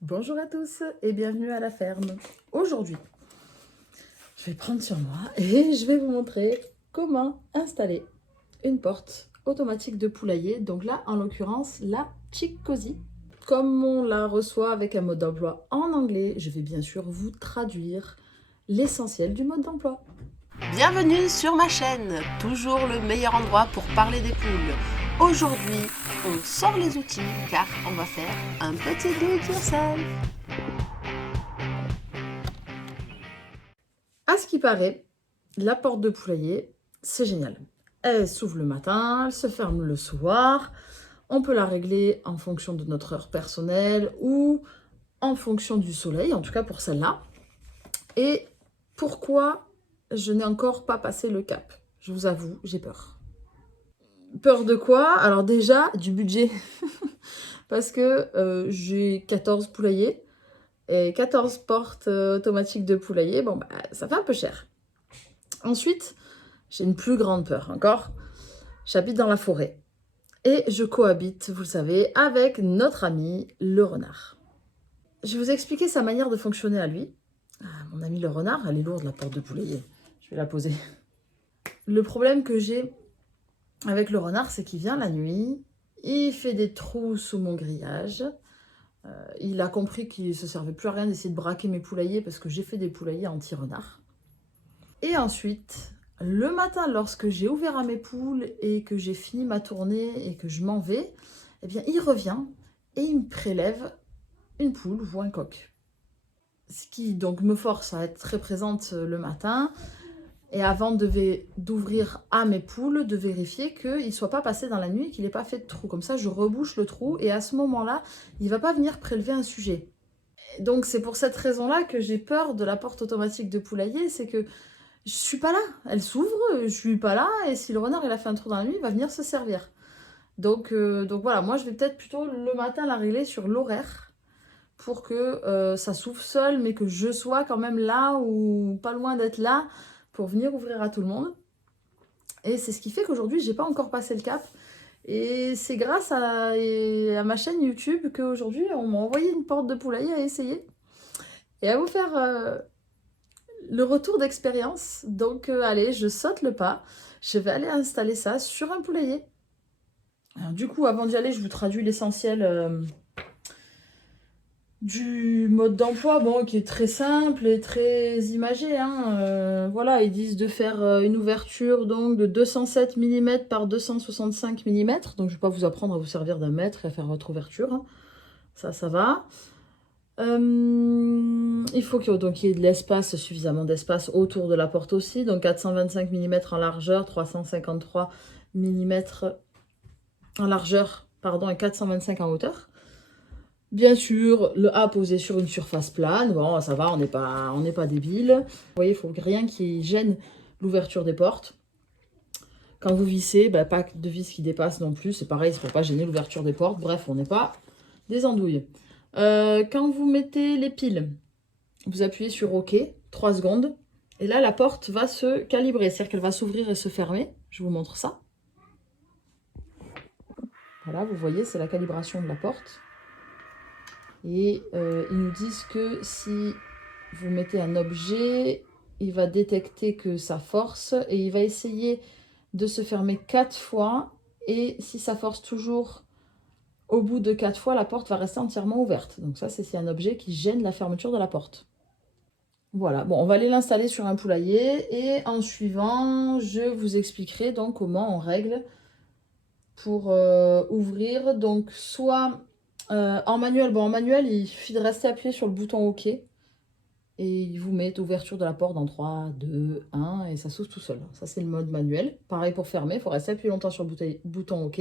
Bonjour à tous et bienvenue à la ferme. Aujourd'hui, je vais prendre sur moi et je vais vous montrer comment installer une porte automatique de poulailler. Donc là, en l'occurrence, la Chick Cozy. Comme on la reçoit avec un mode d'emploi en anglais, je vais bien sûr vous traduire l'essentiel du mode d'emploi. Bienvenue sur ma chaîne, toujours le meilleur endroit pour parler des poules. Aujourd'hui, on sort les outils car on va faire un petit do it yourself. À ce qui paraît, la porte de poulailler, c'est génial. Elle s'ouvre le matin, elle se ferme le soir. On peut la régler en fonction de notre heure personnelle ou en fonction du soleil, en tout cas pour celle-là. Et pourquoi je n'ai encore pas passé le cap? Je vous avoue, j'ai peur. Peur de quoi? Alors déjà, du budget. Parce que j'ai 14 poulaillers et 14 portes automatiques de poulailler. Bon, bah, ça fait un peu cher. Ensuite, j'ai une plus grande peur encore. J'habite dans la forêt. Et je cohabite, vous le savez, avec notre ami le renard. Je vais vous expliquer sa manière de fonctionner à lui. Mon ami le renard, elle est lourde la porte de poulailler. Je vais la poser. Le problème que j'ai avec le renard, c'est qu'il vient la nuit, il fait des trous sous mon grillage. Il a compris qu'il ne se servait plus à rien d'essayer de braquer mes poulaillers parce que j'ai fait des poulaillers anti-renard. Et ensuite, le matin, lorsque j'ai ouvert à mes poules et que j'ai fini ma tournée et que je m'en vais, eh bien, il revient et il me prélève une poule ou un coq. Ce qui donc me force à être très présente le matin et avant d'ouvrir à mes poules, de vérifier qu'il ne soit pas passé dans la nuit, qu'il n'ait pas fait de trou. Comme ça, je rebouche le trou et à ce moment-là, il ne va pas venir prélever un sujet. Donc c'est pour cette raison-là que j'ai peur de la porte automatique de poulailler, c'est que je suis pas là, elle s'ouvre, je suis pas là, et si le renard il a fait un trou dans la nuit, il va venir se servir. Donc voilà, moi je vais peut-être plutôt le matin la régler sur l'horaire pour que ça s'ouvre seul, mais que je sois quand même là ou pas loin d'être là pour venir ouvrir à tout le monde. Et c'est ce qui fait qu'aujourd'hui j'ai pas encore passé le cap. Et c'est grâce à ma chaîne YouTube qu'aujourd'hui on m'a envoyé une porte de poulailler à essayer et à vous faire le retour d'expérience. Donc allez, je saute le pas. Je vais aller installer ça sur un poulailler. Alors, du coup, avant d'y aller, je vous traduis l'essentiel du mode d'emploi, bon, qui est très simple et très imagé. Voilà, ils disent de faire une ouverture donc, de 207 mm par 265 mm. Donc je ne vais pas vous apprendre à vous servir d'un mètre et à faire votre ouverture. Hein. Ça va. Il faut qu'il y ait de l'espace, suffisamment d'espace autour de la porte aussi. Donc 425 mm en largeur, 353 mm en largeur, pardon, et 425 en hauteur. Bien sûr, le A posé sur une surface plane. Bon, ça va, on n'est pas débile. Vous voyez, il faut rien qui gêne l'ouverture des portes. Quand vous vissez, bah, pas de vis qui dépasse non plus. C'est pareil, c'est pour pas gêner l'ouverture des portes. Bref, on n'est pas des andouilles. Quand vous mettez les piles, vous appuyez sur OK, 3 secondes. Et là, la porte va se calibrer. C'est-à-dire qu'elle va s'ouvrir et se fermer. Je vous montre ça. Voilà, vous voyez, c'est la calibration de la porte. Et ils nous disent que si vous mettez un objet, il va détecter que ça force et il va essayer de se fermer 4 fois. Et si ça force toujours au bout de 4 fois, la porte va rester entièrement ouverte. Donc ça, c'est un objet qui gêne la fermeture de la porte. Voilà, bon, on va aller l'installer sur un poulailler et en suivant, je vous expliquerai donc comment on règle pour ouvrir. Donc soit en manuel, bon en manuel, il suffit de rester appuyé sur le bouton OK et il vous met l'ouverture de la porte dans 3, 2, 1 et ça s'ouvre tout seul. Ça c'est le mode manuel. Pareil pour fermer, il faut rester appuyé longtemps sur le bouton OK.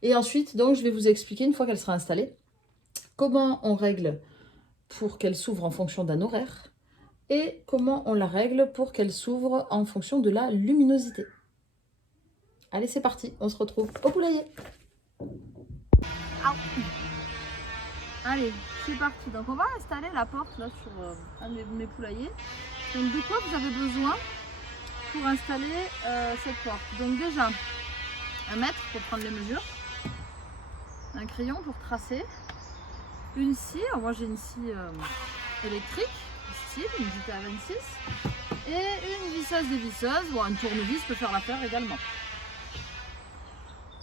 Et ensuite, donc je vais vous expliquer une fois qu'elle sera installée, comment on règle pour qu'elle s'ouvre en fonction d'un horaire et comment on la règle pour qu'elle s'ouvre en fonction de la luminosité. Allez, c'est parti, on se retrouve au poulailler. Allez, c'est parti. Donc on va installer la porte là sur un de mes poulaillers. Donc de quoi vous avez besoin pour installer cette porte? Donc déjà, un mètre pour prendre les mesures, un crayon pour tracer, une scie, alors moi j'ai une scie électrique, style, une JT26, et une visseuse dévisseuse, ou un tournevis peut faire l'affaire également.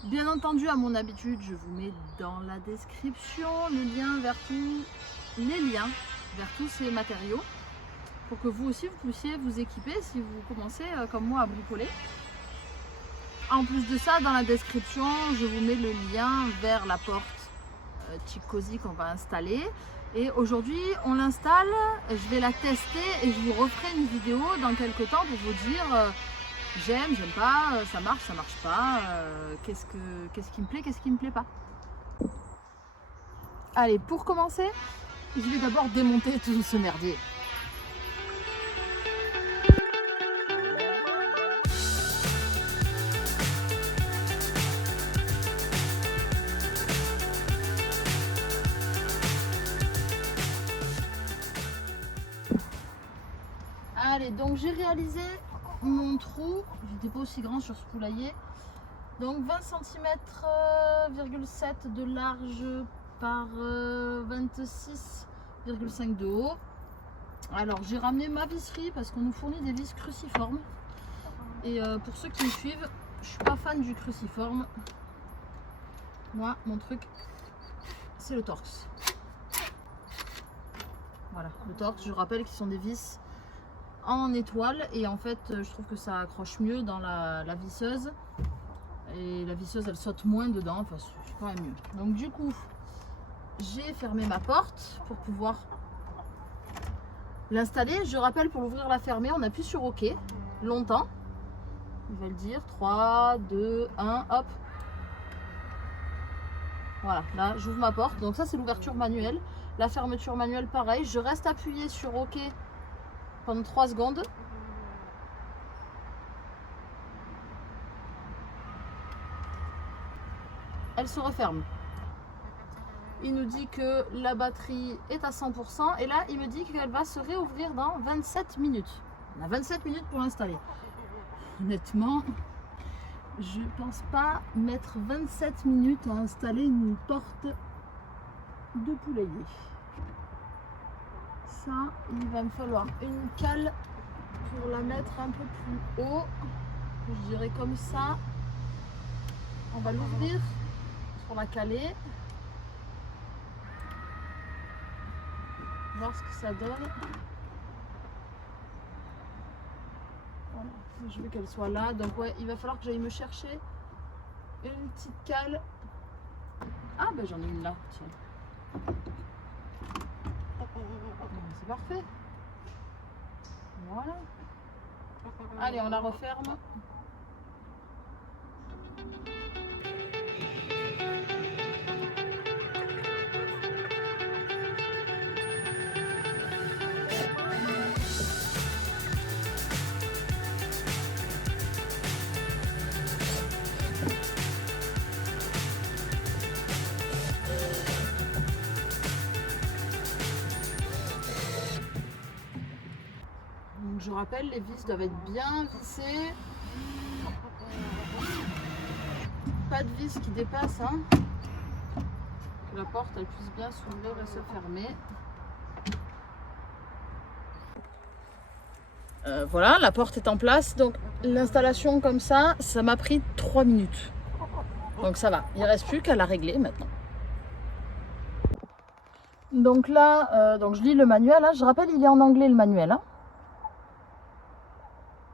Bien entendu, à mon habitude, je vous mets dans la description le lien vers les liens vers tous ces matériaux pour que vous aussi vous puissiez vous équiper si vous commencez comme moi à bricoler. En plus de ça, dans la description, je vous mets le lien vers la porte Chick-Cosy qu'on va installer. Et aujourd'hui, on l'installe, je vais la tester et je vous referai une vidéo dans quelques temps pour vous dire j'aime, j'aime pas, ça marche pas, qu'est-ce qui me plaît, qu'est-ce qui me plaît pas. Allez, pour commencer, je vais d'abord démonter tout ce merdier. Allez, donc j'ai réalisé mon trou, il n'était pas aussi grand sur ce poulailler, donc 20 cm,7 de large par 26,5 de haut. Alors j'ai ramené ma visserie parce qu'on nous fournit des vis cruciformes, et pour ceux qui me suivent, je suis pas fan du cruciforme. Moi, mon truc, c'est le Torx. Voilà, le Torx, je rappelle qu'ils sont des vis en étoile, et en fait je trouve que ça accroche mieux dans la visseuse, et la visseuse elle saute moins dedans, enfin c'est quand même mieux. Donc du coup j'ai fermé ma porte pour pouvoir l'installer. Je rappelle, pour l'ouvrir la fermer, on appuie sur OK longtemps, il va le dire 3 2 1 hop, voilà, là j'ouvre ma porte. Donc ça c'est l'ouverture manuelle. La fermeture manuelle pareil, je reste appuyé sur OK pendant 3 secondes. Elle se referme. Il nous dit que la batterie est à 100%, et là il me dit qu'elle va se réouvrir dans 27 minutes. On a 27 minutes pour l'installer. Honnêtement, je pense pas mettre 27 minutes à installer une porte de poulailler. Ça, il va me falloir une cale pour la mettre un peu plus haut, je dirais comme ça. On va l'ouvrir sur la calée, voir ce que ça donne. Voilà, je veux qu'elle soit là, donc ouais, il va falloir que j'aille me chercher une petite cale. Ah ben j'en ai une là, tiens. C'est parfait. Voilà. Allez, on la referme. Je rappelle, les vis doivent être bien vissées. Pas de vis qui dépassent, hein. Que la porte elle puisse bien s'ouvrir et se fermer. Voilà, la porte est en place. Donc l'installation comme ça m'a pris 3 minutes. Donc ça va, il ne reste plus qu'à la régler maintenant. Donc là, donc je lis le manuel, hein. Je rappelle, il est en anglais le manuel, hein.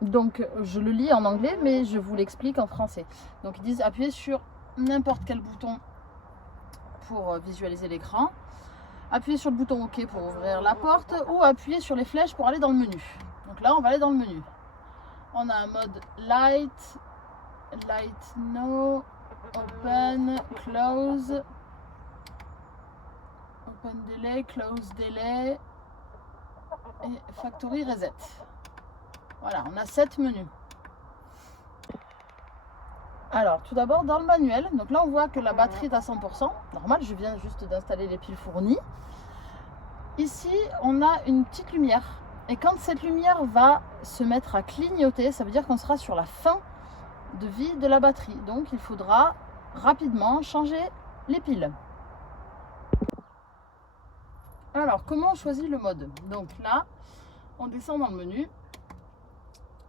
Donc je le lis en anglais, mais je vous l'explique en français. Donc ils disent appuyez sur n'importe quel bouton pour visualiser l'écran, appuyez sur le bouton OK pour ouvrir la porte, ou appuyez sur les flèches pour aller dans le menu. Donc là on va aller dans le menu. On a un mode light, light no, open, close, open delay, close delay et factory reset. Voilà, on a 7 menus. Alors, tout d'abord, dans le manuel, donc là, on voit que la batterie est à 100%. Normal, je viens juste d'installer les piles fournies. Ici, on a une petite lumière. Et quand cette lumière va se mettre à clignoter, ça veut dire qu'on sera sur la fin de vie de la batterie. Donc, il faudra rapidement changer les piles. Alors, comment on choisit le mode? Donc là, on descend dans le menu.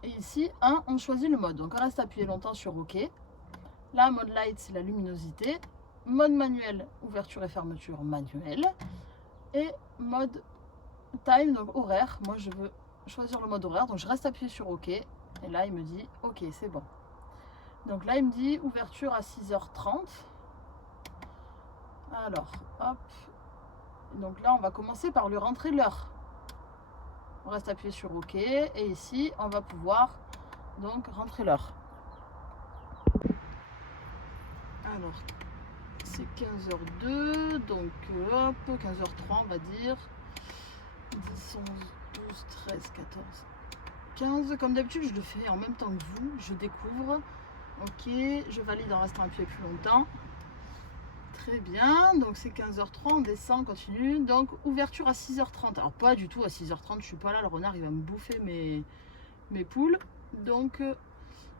Et ici, on choisit le mode. Donc on reste appuyé longtemps sur OK. Là, mode light, c'est la luminosité. Mode manuel, ouverture et fermeture manuelle. Et mode time, donc horaire. Moi, je veux choisir le mode horaire. Donc je reste appuyé sur OK. Et là, il me dit OK, c'est bon. Donc là, il me dit ouverture à 6h30. Alors, hop. Donc là, on va commencer par lui rentrer l'heure. On reste appuyé sur OK et ici on va pouvoir donc rentrer l'heure. Alors c'est 15h02, donc hop, 15h03 on va dire. 10, 11, 12, 13, 14, 15. Comme d'habitude je le fais en même temps que vous, je découvre. OK, je valide en restant appuyé plus longtemps. Très bien, donc c'est 15h03, on descend, on continue. Donc ouverture à 6h30. Alors pas du tout à 6h30, je suis pas là, le renard il va me bouffer mes poules. Donc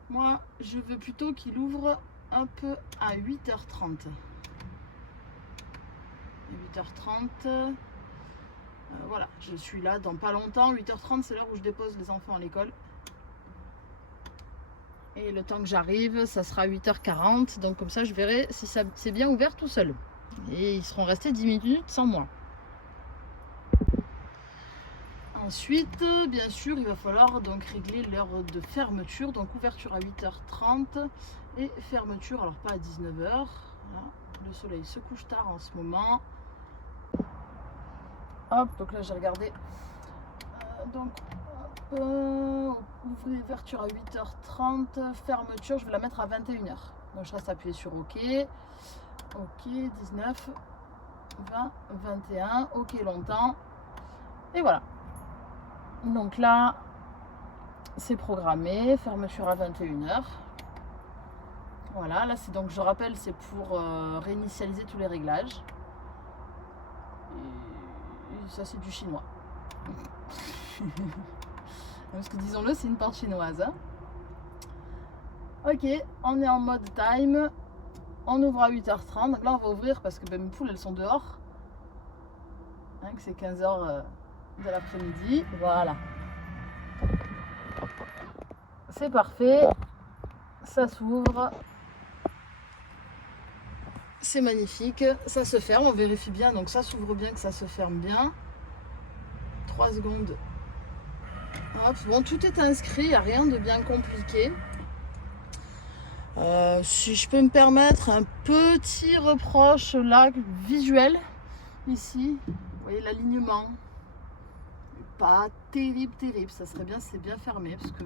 moi je veux plutôt qu'il ouvre un peu à 8h30. 8h30, voilà, je suis là dans pas longtemps. 8h30 c'est l'heure où je dépose les enfants à l'école. Et le temps que j'arrive, ça sera 8h40. Donc comme ça, je verrai si c'est bien ouvert tout seul. Et ils seront restés 10 minutes sans moi. Ensuite, bien sûr, il va falloir donc régler l'heure de fermeture. Donc ouverture à 8h30 et fermeture, alors pas à 19h. Voilà. Le soleil se couche tard en ce moment. Hop, donc là j'ai regardé. Ouverture à 8h30, fermeture, je vais la mettre à 21h. Donc je reste appuyé sur OK. OK, 19, 20, 21, OK longtemps. Et voilà. Donc là, c'est programmé, fermeture à 21h. Voilà, là c'est donc, je rappelle, c'est pour réinitialiser tous les réglages. Et ça c'est du chinois. Parce que disons-le, c'est une porte chinoise. Hein. Ok, on est en mode time. On ouvre à 8h30. Donc là, on va ouvrir parce que mes poules, elles sont dehors. Hein, que c'est 15h de l'après-midi. Voilà. C'est parfait. Ça s'ouvre. C'est magnifique. Ça se ferme. On vérifie bien. Donc ça s'ouvre bien, que ça se ferme bien. 3 secondes. Hop. Bon, tout est inscrit, il n'y a rien de bien compliqué. Si je peux me permettre un petit reproche là, visuel, ici, vous voyez l'alignement, pas terrible, ça serait bien, c'est bien fermé, parce que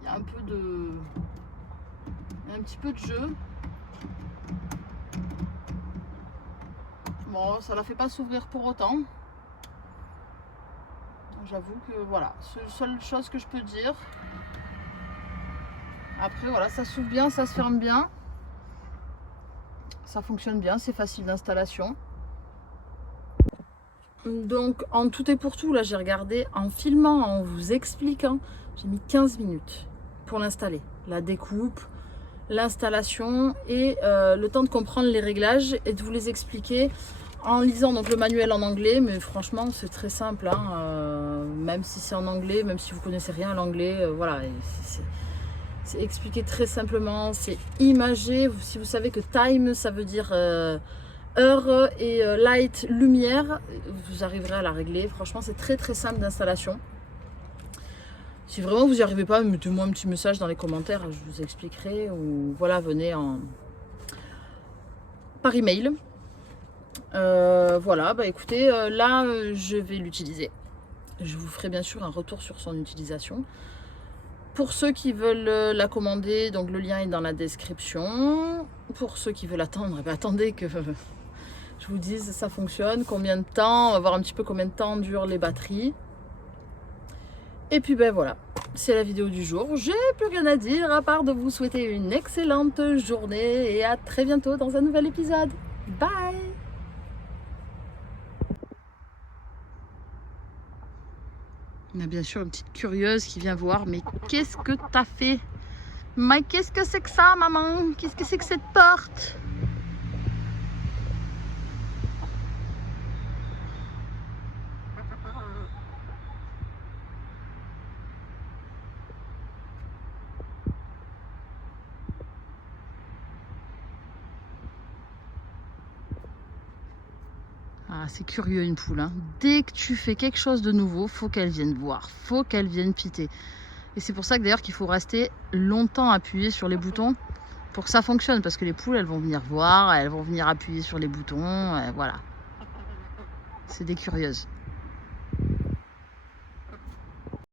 il y a un peu de, un petit peu de jeu. Bon, ça la fait pas s'ouvrir pour autant. J'avoue que voilà, c'est la seule chose que je peux dire. Après voilà, ça s'ouvre bien, ça se ferme bien. Ça fonctionne bien, c'est facile d'installation. Donc en tout et pour tout, là j'ai regardé en filmant, en vous expliquant, j'ai mis 15 minutes pour l'installer. La découpe, l'installation et le temps de comprendre les réglages et de vous les expliquer. En lisant donc le manuel en anglais, mais franchement c'est très simple, hein, même si c'est en anglais, même si vous connaissez rien à l'anglais, voilà, c'est expliqué très simplement, c'est imagé. Si vous savez que time ça veut dire heure et light lumière, vous arriverez à la régler. Franchement c'est très très simple d'installation. Si vraiment vous n'y arrivez pas, mettez-moi un petit message dans les commentaires, je vous expliquerai, ou voilà, venez par email. Voilà, bah écoutez, là je vais l'utiliser. Je vous ferai bien sûr un retour sur son utilisation. Pour ceux qui veulent la commander, donc le lien est dans la description. Pour ceux qui veulent attendre, bah, attendez que je vous dise ça fonctionne, combien de temps, on va voir un petit peu combien de temps durent les batteries. Et puis ben voilà, c'est la vidéo du jour. J'ai plus rien à dire à part de vous souhaiter une excellente journée et à très bientôt dans un nouvel épisode. Bye! On a bien sûr une petite curieuse qui vient voir, mais qu'est-ce que t'as fait? Mais qu'est-ce que c'est que ça, maman? Qu'est-ce que c'est que cette porte? Ah, c'est curieux une poule, hein. Dès que tu fais quelque chose de nouveau, faut qu'elle vienne voir, faut qu'elle vienne piter. Et c'est pour ça que d'ailleurs qu'il faut rester longtemps appuyé sur les boutons pour que ça fonctionne, parce que les poules, elles vont venir voir, elles vont venir appuyer sur les boutons, voilà. C'est des curieuses.